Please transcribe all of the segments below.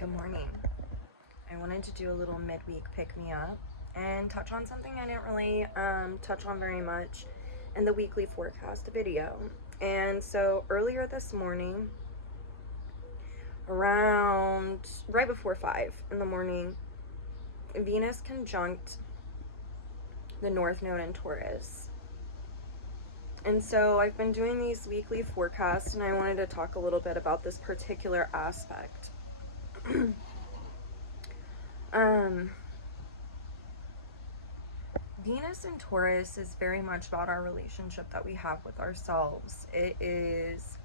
Good morning. I wanted to do a little midweek pick-me-up and touch on something I didn't really touch on very much in the weekly forecast video. And so earlier this morning, around right before 5 in the morning, Venus conjunct the North Node in Taurus. And so I've been doing these weekly forecasts, and I wanted to talk a little bit about this particular aspect. Venus in Taurus is very much about our relationship that we have with ourselves. It is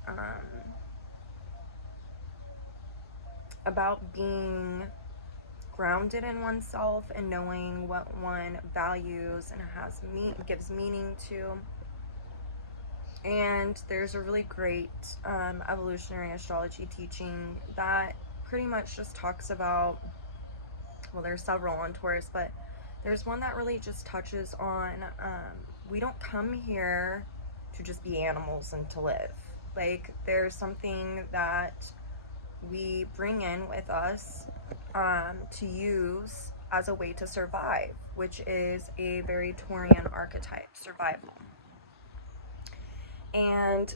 about being grounded in oneself and knowing what one values and gives meaning to. And there's a really great evolutionary astrology teaching that pretty much just talks about, well, there's several on Taurus, but there's one that really just touches on we don't come here to just be animals and to live. Like, there's something that we bring in with us to use as a way to survive, which is a very Taurian archetype, survival. And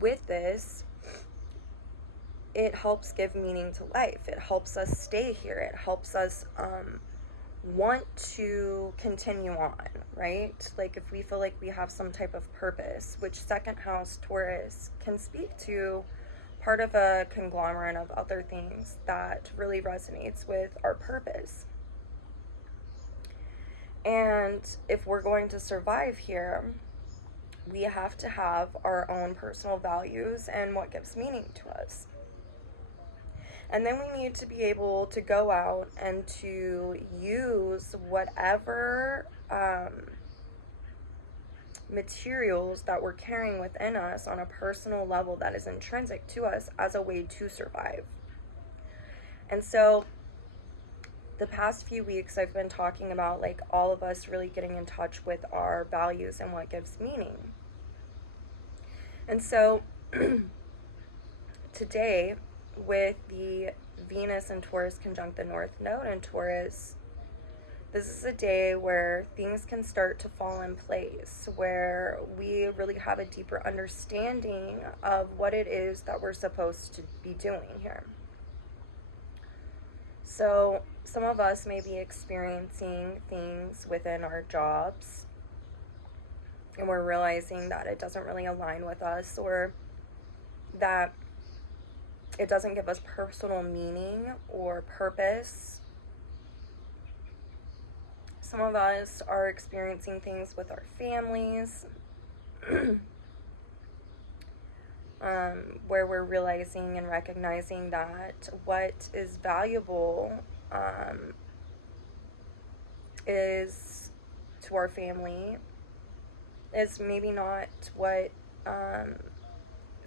with this, it helps give meaning to life. It helps us stay here. It helps us want to continue on, right? Like, if we feel like we have some type of purpose, which second house Taurus can speak to, part of a conglomerate of other things that really resonates with our purpose. And if we're going to survive here, we have to have our own personal values and what gives meaning to us. And then we need to be able to go out and to use whatever materials that we're carrying within us on a personal level that is intrinsic to us as a way to survive. And so the past few weeks I've been talking about, like, all of us really getting in touch with our values and what gives meaning. And so today, with the Venus and Taurus conjunct the North Node in Taurus, this is a day where things can start to fall in place, where we really have a deeper understanding of what it is that we're supposed to be doing here. So some of us may be experiencing things within our jobs, and we're realizing that it doesn't really align with us, or that it doesn't give us personal meaning or purpose. Some of us are experiencing things with our families where we're realizing and recognizing that what is valuable is to our family is maybe not what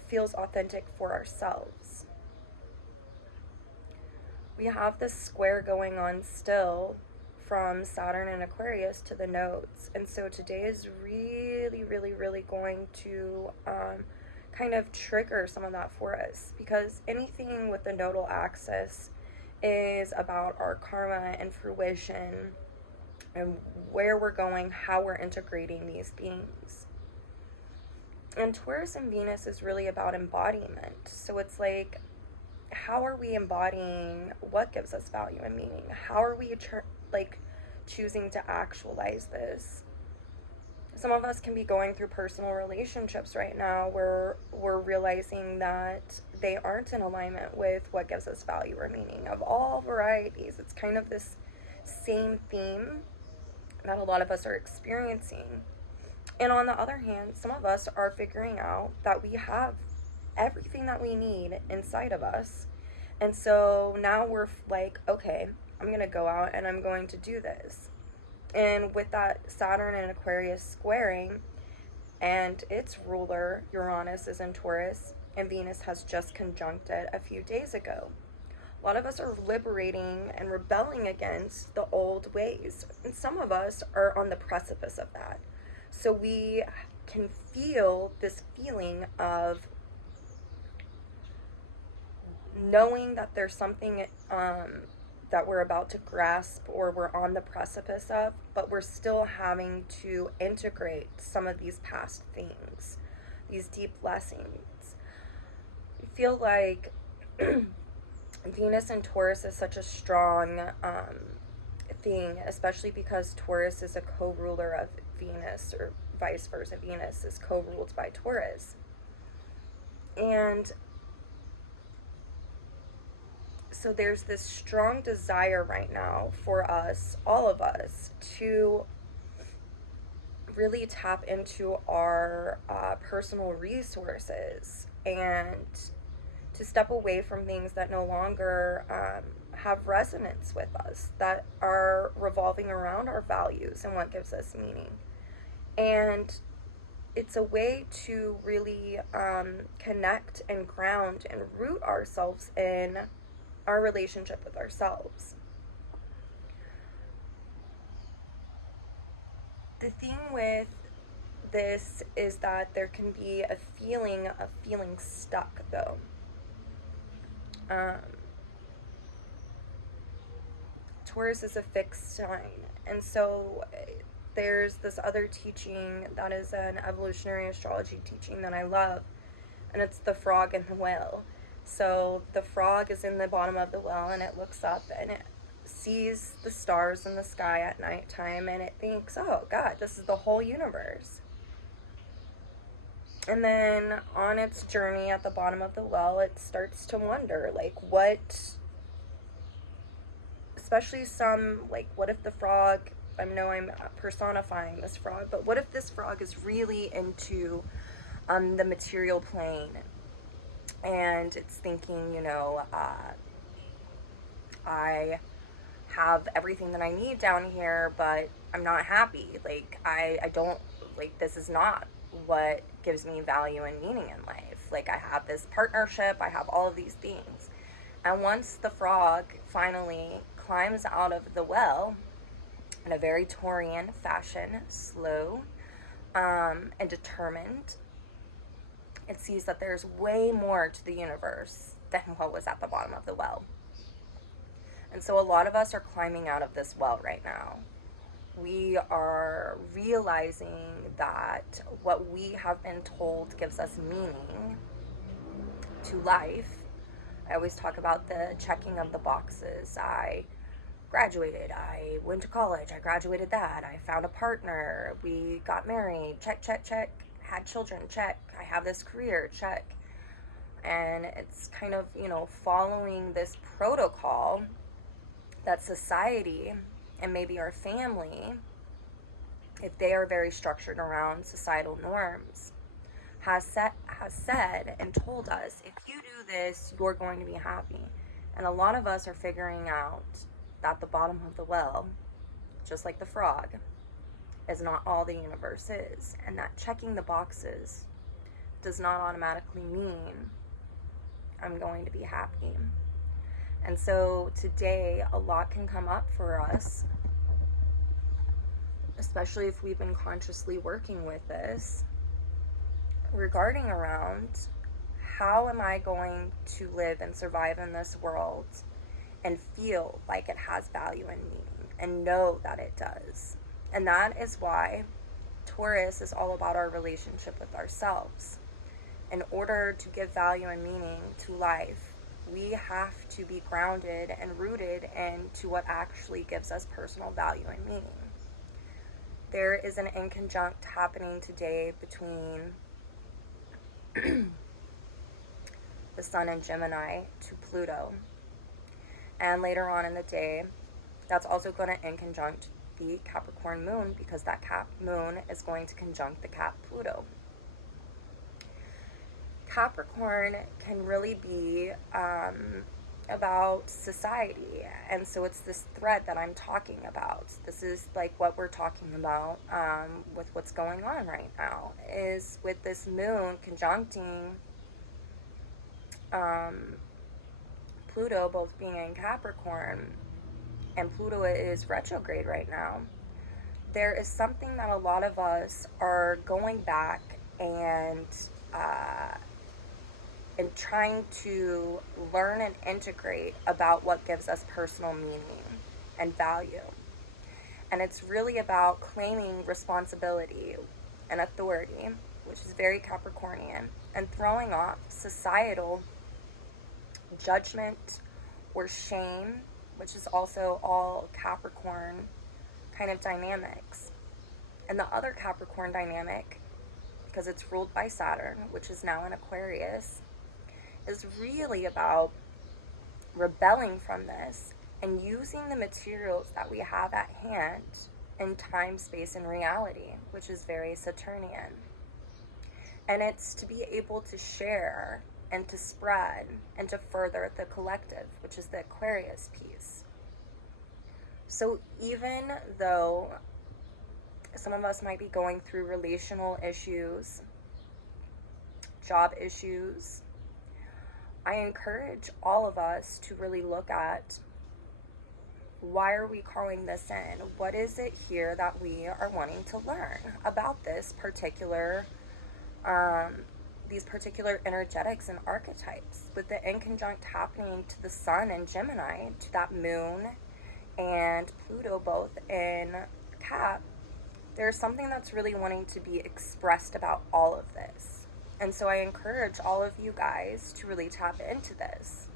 feels authentic for ourselves. We have this square going on still from Saturn and Aquarius to the nodes. And so today is really, really, really going to kind of trigger some of that for us, because anything with the nodal axis is about our karma and fruition and where we're going, how we're integrating these things. And Taurus and Venus is really about embodiment. So it's like, how are we embodying what gives us value and meaning? How are we choosing to actualize this? Some of us can be going through personal relationships right now where we're realizing that they aren't in alignment with what gives us value or meaning, of all varieties. It's kind of this same theme that a lot of us are experiencing. And on the other hand, some of us are figuring out that we have everything that we need inside of us. And so now we're like, okay, I'm going to go out and I'm going to do this. And with that Saturn and Aquarius squaring, and its ruler, Uranus, is in Taurus, and Venus has just conjuncted a few days ago. A lot of us are liberating and rebelling against the old ways. And some of us are on the precipice of that. So we can feel this feeling of knowing that there's something that we're about to grasp or we're on the precipice of, but we're still having to integrate some of these past things, these deep lessons. I feel like Venus and Taurus is such a strong thing, especially because Taurus is a co-ruler of Venus, or vice versa. Venus is co-ruled by Taurus. And so there's this strong desire right now for us, all of us, to really tap into our personal resources and to step away from things that no longer have resonance with us, that are revolving around our values and what gives us meaning. And it's a way to really connect and ground and root ourselves in our relationship with ourselves. The thing with this is that there can be a feeling of feeling stuck, though. Taurus is a fixed sign, and so there's this other teaching that is an evolutionary astrology teaching that I love, and it's the frog and the whale. So the frog is in the bottom of the well, and it looks up and it sees the stars in the sky at nighttime, and it thinks, oh God, this is the whole universe. And then on its journey at the bottom of the well, it starts to wonder, like, what, especially what if the frog, I know I'm personifying this frog, but what if this frog is really into the material plane, and it's thinking, I have everything that I need down here, but I'm not happy. Like, I don't, like, this is not what gives me value and meaning in life. Like, I have this partnership, I have all of these things. And once the frog finally climbs out of the well in a very Taurian fashion, slow and determined, it sees that there's way more to the universe than what was at the bottom of the well. And so a lot of us are climbing out of this well right now. We are realizing that what we have been told gives us meaning to life. I always talk about the checking of the boxes. I graduated, I went to college, I graduated that, I found a partner, we got married, check, check, check, had children, check, I have this career, check. And it's kind of, following this protocol that society and maybe our family, if they are very structured around societal norms, has said and told us, if you do this, you're going to be happy. And a lot of us are figuring out that the bottom of the well, just like the frog, is not all the universe is, and that checking the boxes does not automatically mean I'm going to be happy. And so today, a lot can come up for us, especially if we've been consciously working with this, regarding around, how am I going to live and survive in this world and feel like it has value and meaning, and know that it does. And that is why Taurus is all about our relationship with ourselves. In order to give value and meaning to life, we have to be grounded and rooted into what actually gives us personal value and meaning. There is an inconjunct happening today between the Sun in Gemini to Pluto. And later on in the day, that's also going to inconjunct the Capricorn moon, because that Cap moon is going to conjunct the Cap Pluto. Capricorn can really be about society, and so it's this thread that I'm talking about. This is like what we're talking about with what's going on right now, is with this moon conjuncting Pluto, both being in Capricorn, and Pluto is retrograde right now. There is something that a lot of us are going back and and trying to learn and integrate about what gives us personal meaning and value. And it's really about claiming responsibility and authority, which is very Capricornian, and throwing off societal judgment or shame, which is also all Capricorn kind of dynamics. And the other Capricorn dynamic, because it's ruled by Saturn, which is now in Aquarius, is really about rebelling from this and using the materials that we have at hand in time, space, and reality, which is very Saturnian. And it's to be able to share and to spread and to further the collective, which is the Aquarius piece. So even though some of us might be going through relational issues, job issues, I encourage all of us to really look at, why are we calling this in? What is it here that we are wanting to learn about this particular, these particular energetics and archetypes? With the inconjunct happening to the sun in Gemini, to that moon and Pluto both in Cap, there's something that's really wanting to be expressed about all of this. And so I encourage all of you guys to really tap into this.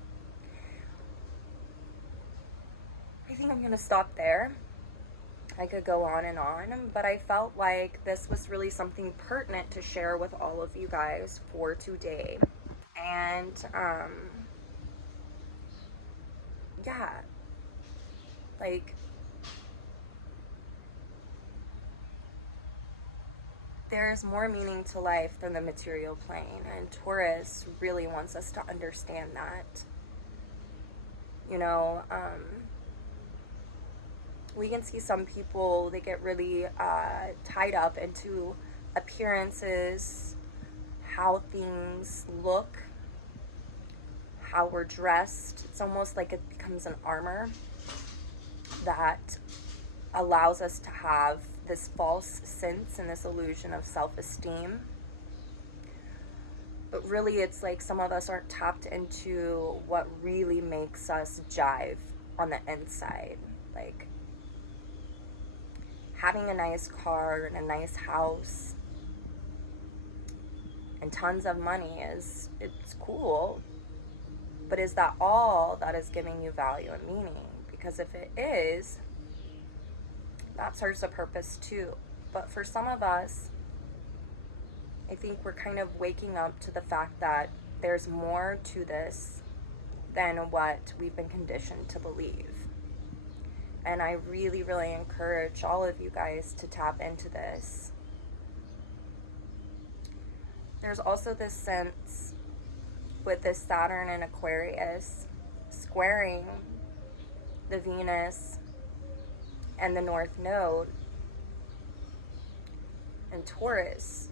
I think I'm going to stop there. I could go on, but I felt like this was really something pertinent to share with all of you guys for today. And, yeah, like, there's more meaning to life than the material plane, and Taurus really wants us to understand that. You know, we can see some people, they get really tied up into appearances, how things look, how we're dressed. It's almost like it becomes an armor that allows us to have this false sense and this illusion of self-esteem. But really, it's like some of us aren't tapped into what really makes us jive on the inside. Like, having a nice car and a nice house and tons of money it's cool, but is that all that is giving you value and meaning? Because if it is, that serves a purpose too. But for some of us, I think we're kind of waking up to the fact that there's more to this than what we've been conditioned to believe. And I really, really encourage all of you guys to tap into this. There's also this sense with this Saturn and Aquarius squaring the Venus and the North Node and Taurus,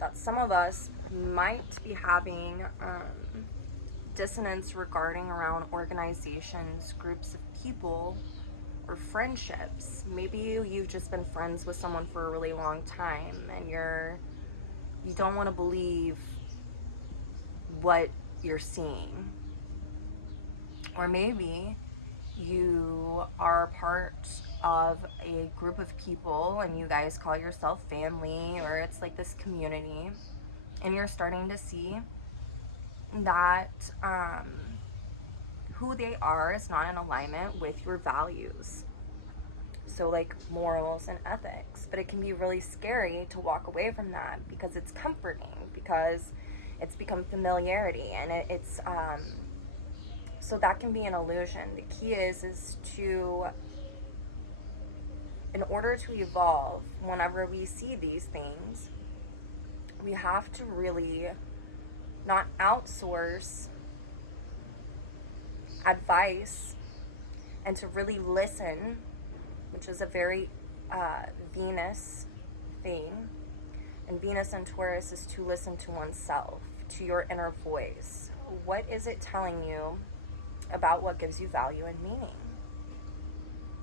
that some of us might be having dissonance regarding around organizations, groups of people, or friendships. Maybe you've just been friends with someone for a really long time and you don't want to believe what you're seeing. Or maybe you are part of a group of people and you guys call yourself family, or it's like this community, and you're starting to see that who they are is not in alignment with your values. So like morals and ethics. But it can be really scary to walk away from that because it's comforting, because it's become familiarity, and it's so that can be an illusion. The key is to, in order to evolve, whenever we see these things, we have to really not outsource advice and to really listen, which is a very Venus thing. And Venus and Taurus is to listen to oneself, to your inner voice. What is it telling you about what gives you value and meaning?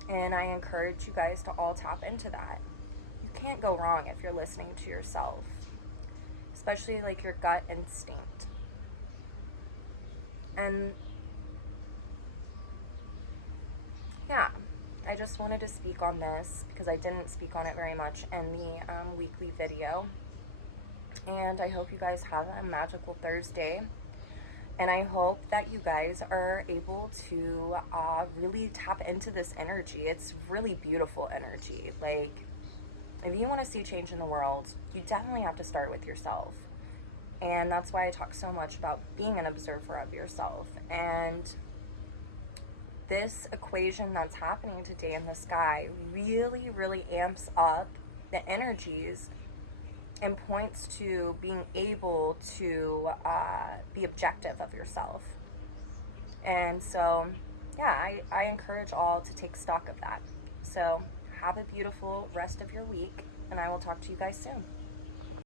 And I encourage you guys to all tap into that. You can't go wrong if you're listening to yourself, especially like your gut instinct. And yeah, I just wanted to speak on this because I didn't speak on it very much in the weekly video. And I hope you guys have a magical Thursday. And I hope that you guys are able to really tap into this energy. It's really beautiful energy. Like, if you want to see change in the world, you definitely have to start with yourself. And that's why I talk so much about being an observer of yourself. And this equation that's happening today in the sky really, really amps up the energies and points to being able to be objective of yourself. And so, yeah, I encourage all to take stock of that. So, have a beautiful rest of your week, and I will talk to you guys soon.